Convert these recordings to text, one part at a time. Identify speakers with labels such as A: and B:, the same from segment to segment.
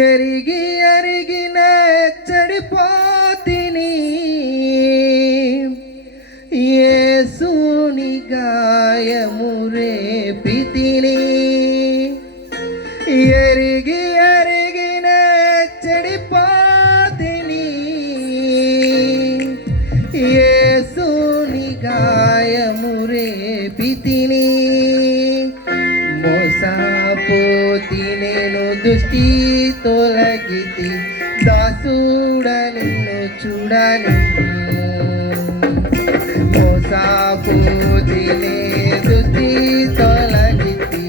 A: ఎరిగి ఎరిగిన చెడిపోతిని యేసుని గాయము రేపితిని ఎరిగి ఎరిగిన చెడిపోతిని యేసుని గాయము రేపితిని నేను దృష్టి తొలగితి. దాసుడ నిన్ను చూడని మోసపోతి నే దృష్టి తొలగితి.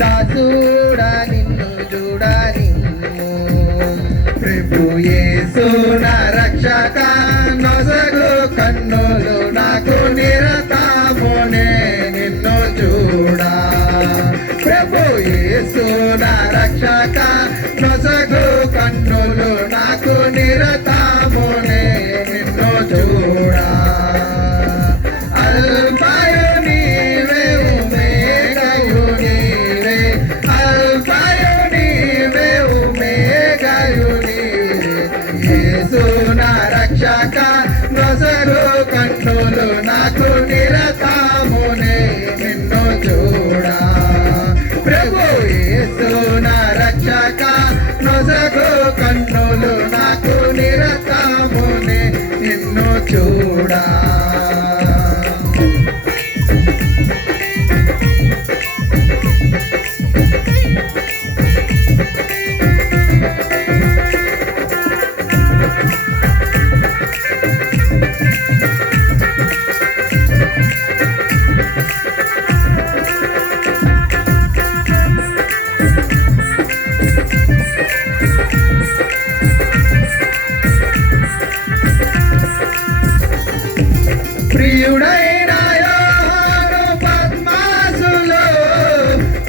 A: దాసుడ నిన్ను చూడని ప్రభు యేసు నా రక్షక నొసగు కన్నులు నిరతామునే నిన్ను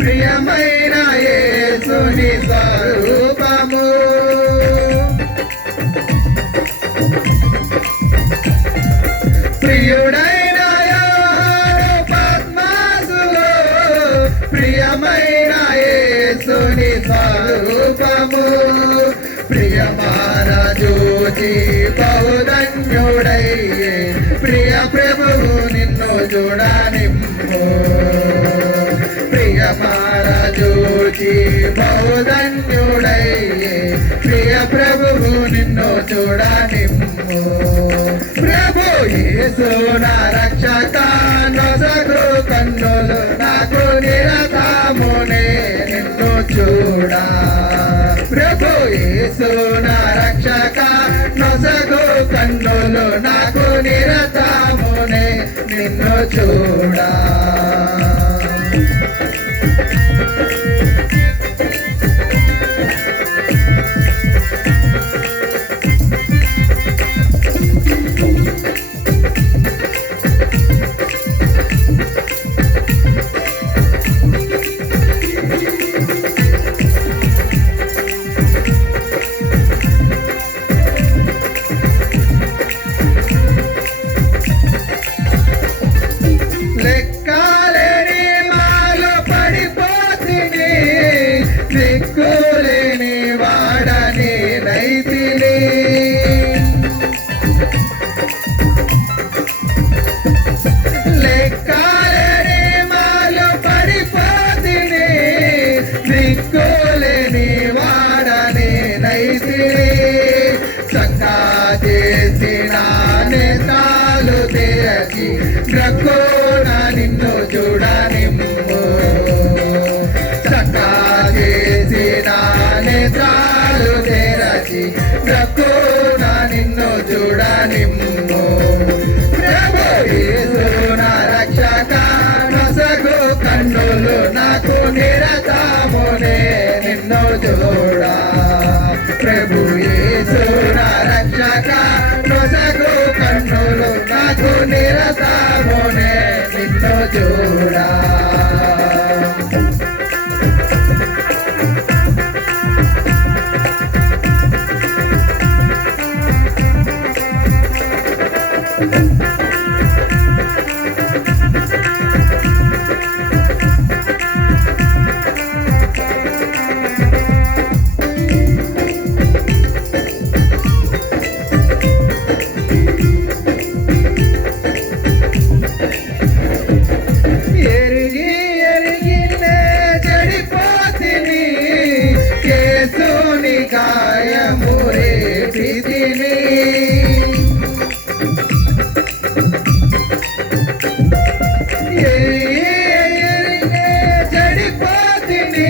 A: ప్రియమైన యేసుని స్వరూపము. ప్రియుడైన యోహాను పద్మాసులో ప్రియమైన యేసుని స్వరూపము. ప్రియమాన జోచి బహుధన్యుడయ్యే ప్రియ ప్రభువు నిన్ను చూడనిమ్ము. ప్రభు యేసు నా రక్షక నొసగు కన్నులు నాకు నిరతాము నిన్ను చూడా. ప్రభు యేసు నా రక్షక నొసగు కన్నులు నాకు నిరతాము నిన్ను చూడా. నాకు నిరతామునే నిన్ను చూడా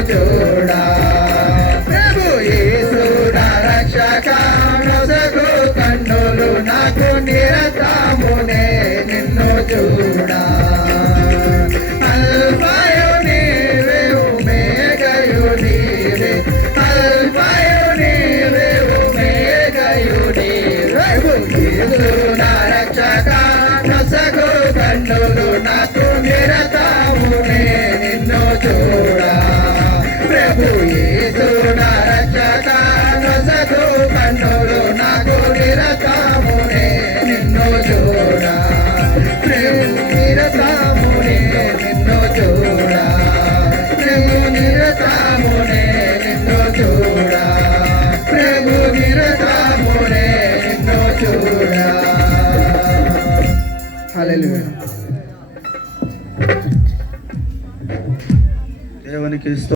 A: చూడా. ప్రభు యేసు నా రక్షక నొసగు కన్నులు నాకు నిరతమునే నిన్ను చూడా. అల్ఫాయు నీవే ఒమేగయు నీవే. అల్ఫాయు నీవే ఒమేగయు నీవే. యేసు నా హల్లెలూయా దేవునికి స్తోత్రం.